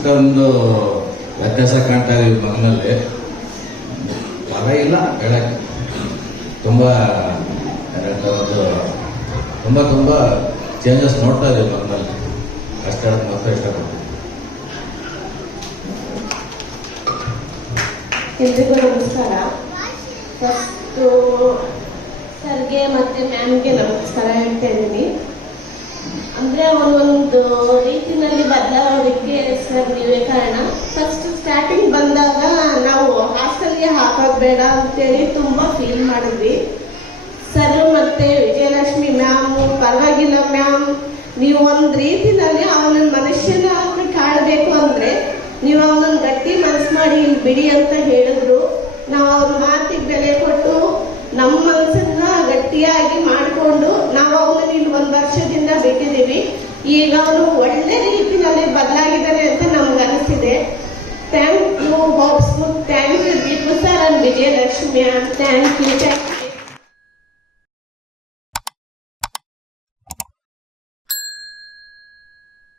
ಅಷ್ಟೊಂದು ವ್ಯತ್ಯಾಸ ಕಾಣ್ತಾ ಇದೆ ಮಗನಲ್ಲಿ. ಪರವಾಗಿಲ್ಲ ಹೇಳಕ್ಕೆ, ತುಂಬ ತುಂಬ ಚೇಂಜಸ್ ನೋಡ್ತಾ ಇದೆ ಮಗನಲ್ಲಿ. ಅಷ್ಟು ಹೇಳಕ್ ಮಾತ್ರ ಇಷ್ಟಪಡ್ತೀನಿ. ಎಲ್ರಿಗೂ ನಮಸ್ಕಾರ. ಫಸ್ಟು ಸರ್ಗೆ ಮತ್ತು ಮ್ಯಾಮ್ಗೆ ನಮಸ್ಕಾರ ಹೇಳ್ತಾ ಇದ್ದೀನಿ. ಅಂದರೆ ಅವನೊಂದು ರೀತಿನಲ್ಲಿ ಬದಲಾವಣೆಗೆ ಸರ್ ನೀವೇ ಕಾರಣ. ಫಸ್ಟ್ ಸ್ಟಾರ್ಟಿಂಗ್ ಬಂದಾಗ ನಾವು ಹಾಸ್ಟೆಲ್ಗೆ ಹಾಕೋದು ಬೇಡ ಅಂತೇಳಿ ತುಂಬ ಫೀಲ್ ಮಾಡಿದ್ವಿ. ಸರ್ ಮತ್ತು ವಿಜಯಲಕ್ಷ್ಮಿ ಮ್ಯಾಮ್ ಪರವಾಗಿಲ್ಲ ಮ್ಯಾಮ್, ನೀವು ಒಂದು ರೀತಿನಲ್ಲಿ ಅವನ ಮನುಷ್ಯನ ಕಾಣಬೇಕು ಅಂದರೆ ನೀವು ಅವನನ್ನು ಗಟ್ಟಿ ಮನಸ್ಸು ಮಾಡಿ ಇಲ್ಲಿ ಬಿಡಿ ಅಂತ ಹೇಳಿದ್ರು. ನಾವು ಅವ್ರ ಮಾತಿಗೆ ಬೆಲೆ ಕೊಟ್ಟು ನಮ್ಮ ಮನಸ್ಸನ್ನ ಗಟ್ಟಿಯಾಗಿ ಮಾಡಿಕೊಂಡು ನಾವು ಅವನನ್ನು ಇಲ್ಲಿ 1 ವರ್ಷದಿಂದ ಬಿಟ್ಟಿದ್ದೀವಿ. ಈಗ ಅವನು ಒಳ್ಳೆ ರೀತಿಯಲ್ಲಿ ಬದಲಾಗಿದ್ದಾನೆ ಅಂತ ನಮ್ಗೆ ಅನಿಸಿದೆ. ಥ್ಯಾಂಕ್ ಯು ಹೋಪ್ಸ್, thank you Deepu sir and Vijayalakshmi. Thank you.